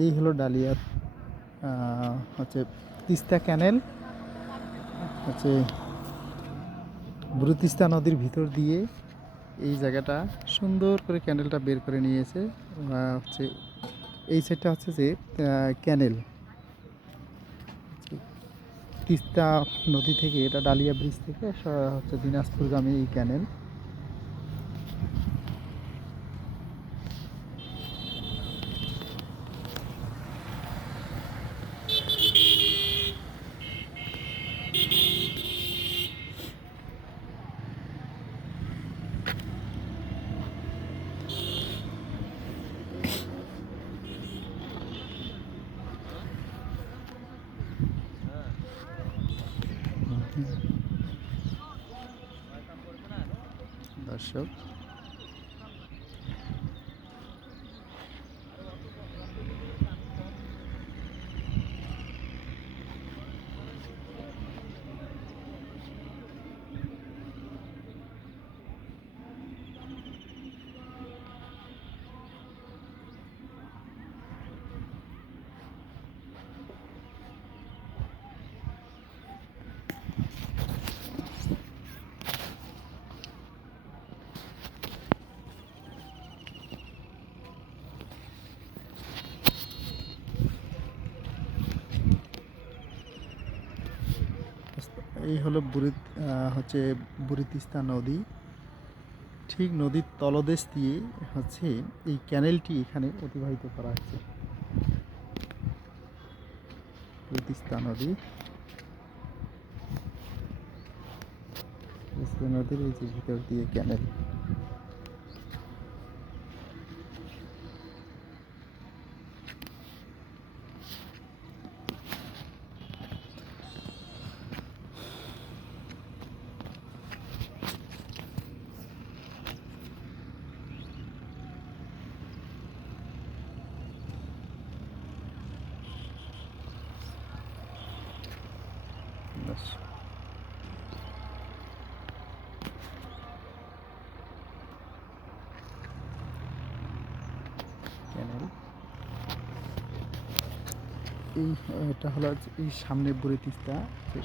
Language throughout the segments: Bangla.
এই হলো ডালিয়া হচ্ছে তিস্তা ক্যানেল হচ্ছে বুড়ো তিস্তা নদীর ভিতর দিয়ে এই জায়গাটা সুন্দর করে ক্যানেলটা বের করে নিয়েছে। হচ্ছে এই সাইডটা হচ্ছে যে ক্যানেল তিস্তা নদী থেকে, এটা ডালিয়া ব্রিজ থেকে হচ্ছে দিনাজপুরগামী এই ক্যানেল। দর্শক এই হলো হচ্ছে বুড়ি তিস্তা নদী। ঠিক নদীর তলদেশ দিয়ে হচ্ছে এই ক্যানেলটি এখানে অতিবাহিত করা হচ্ছে। বুড়ি তিস্তা নদী, তিস্তা নদীর এই যে ভিতর দিয়ে ক্যানেল। ক্যানেল এই এটা হলো এই সামনে বুড়ি তিস্তা।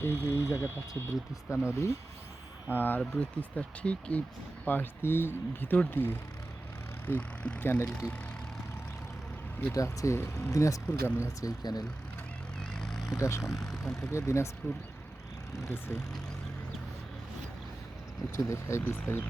এই যে এই জায়গাটা হচ্ছে বুড়ি তিস্তা নদী, আর বুড়ি তিস্তার ঠিক এই পাশ দিয়ে ভিতর দিয়ে এই ক্যানেলটি, যেটা হচ্ছে দিনাজপুরগামী হচ্ছে এই ক্যানেল। এটা এখান থেকে দিনাজপুর গেছে। একটু দেখাই বিস্তারিত।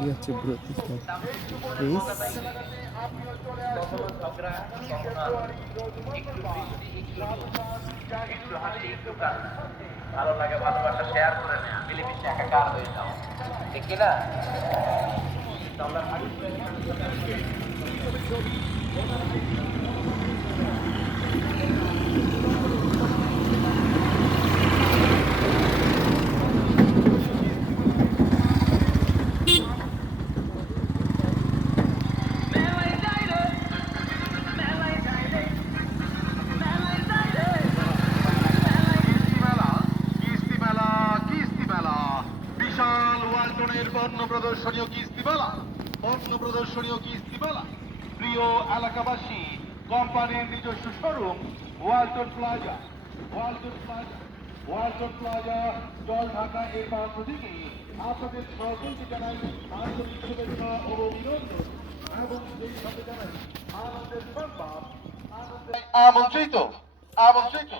এই হচ্ছে বুড়ি তিস্তা ব্রিজ। ভালো লাগে, ভালোবাসা শেয়ার করে নেয়, মিলেমিশে একাকার হয়ে যাও, ঠিক কিনা? প্রদর্শনীয় কিস্তি মেলা। প্রিয় এলাকাবাসী, কোম্পানির নিজস্ব শোরুম ওয়ালটন প্লাজা, জল ঢাকা এর পাশ থেকে আপনাদের সকলকে জানাই আন্তরিক শুভেচ্ছা ও অভিনন্দন। আমন্ত্রিত আমন্ত্রিত